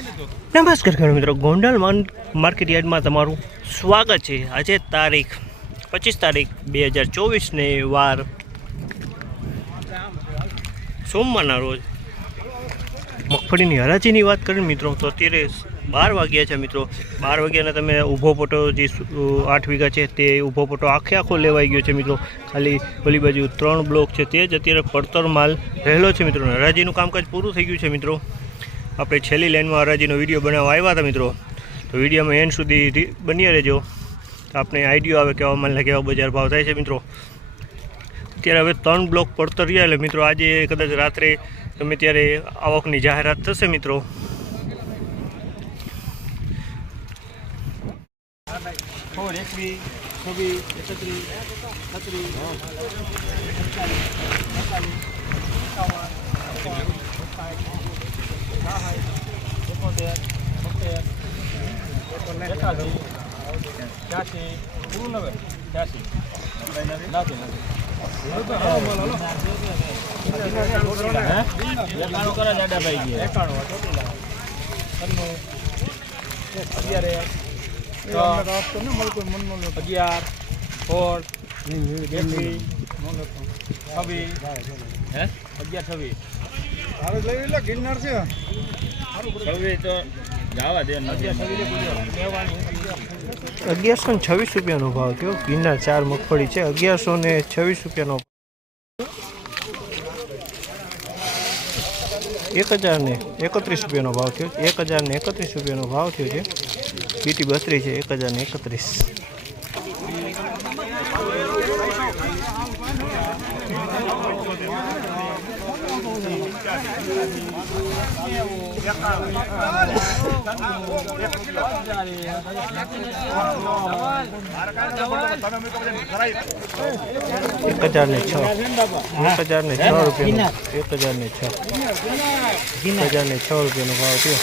નમસ્કાર ખેડૂત મિત્રો, ગોંડલ માર્કેટ યાર્ડમાં તમારું સ્વાગત છે. આજે તારીખ પચીસ તારીખ બે હજાર ચોવીસને વાર સોમવારના રોજ મગફળીની હરાજીની વાત કરીને મિત્રો, તો અત્યારે બાર વાગ્યા છે મિત્રો. બાર વાગ્યાના તમે ઊભો પોટો જે આઠ વીઘા છે તે ઊભો પોટો આખે આખો લેવાઈ ગયો છે મિત્રો. ખાલી ઓલી બાજુ ત્રણ બ્લોક છે, તે જ અત્યારે પડતર માલ રહેલો છે મિત્રો. હરાજીનું કામકાજ પૂરું થઈ ગયું છે મિત્રો. આપણે છેલ્લી લેનમાં હરાજીનો વીડિયો બનાવવા આવ્યા હતા મિત્રો. તો વિડીયોમાં એન્ડ સુધી બનીએ રહેજો. તો આપણે આઈડિયો આવે કેવા માલના કેવા બજાર ભાવ થાય છે મિત્રો. અત્યારે હવે ત્રણ બ્લોક પડતર રહ્યા એટલે મિત્રો આજે કદાચ રાત્રે ગમે ત્યારે આવકની જાહેરાત થશે મિત્રો. એકવીસ છવ્વીસ, એકત્રીસ, છત્રીસ. એકાસી ત્યાસી પૂરું નવે ત્યાસી નથી એકાણું કરે દાદાભાઈ ગયા એકાણું છન્નું અગિયાર સોળ એકવીસ છવ્વીસ હે અગિયાર છવ્વીસ છવ્વીસ તો જવા દે અગિયાર છવ્વીસ અગિયારસો ને છવ્વીસ રૂપિયાનો ભાવ થયો. ગિરનાર ચાર મગફળી છે. અગિયારસો ને છવ્વીસ રૂપિયાનો એક હજાર ને એકત્રીસ રૂપિયાનો ભાવ થયો એક હજાર ને એકત્રીસ રૂપિયાનો ભાવ થયો છે. બીટી બત્રીસ છે. એક હજાર ને એકત્રીસ. એક હજાર ને છ. એક હજાર ને છ રૂપિયાનો, એક હજાર ને છ. એક હજાર ને છ રૂપિયાનો ભાવ થયો.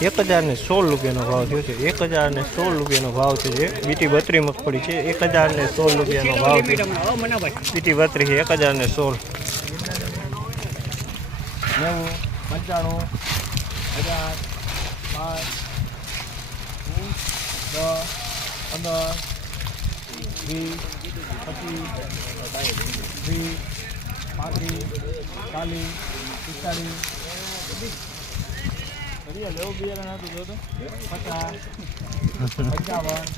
એક હજાર ને સોળ રૂપિયાનો ભાવ થયો છે એક હજાર ને સોળ રૂપિયાનો ભાવ થયો છે બીટી બત્રી મગફળી છે એક હજાર ને સોળ રૂપિયાનો ભાવ થયો બીટી બત્રી છે એક હજાર ને સોળ નેવું પંચાણું હજાર પાંચ દસ પંદર વીસ પચીસ વીસ પાંત્રીસ ચાલીસ પિસ્તાલીસ પચાસ પંચાવન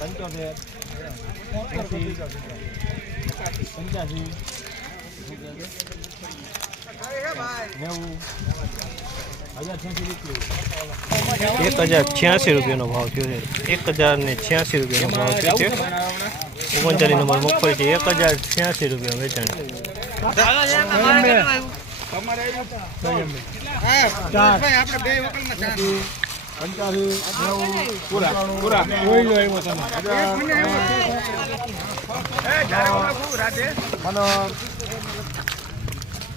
પંચોતેર પંચ્યાસી નેવું હજાર છ્યાસી રૂપિયા એક હજાર છ્યાસી રૂપિયાનો ભાવ થયો છે. એક હજાર ને છ્યાસી રૂપિયાનો ભાવ થયો છે. ઓગણચાલીસ નંબર મગફળી છે. એક હજાર છ્યાસી રૂપિયા વેચાણ. પંચાસી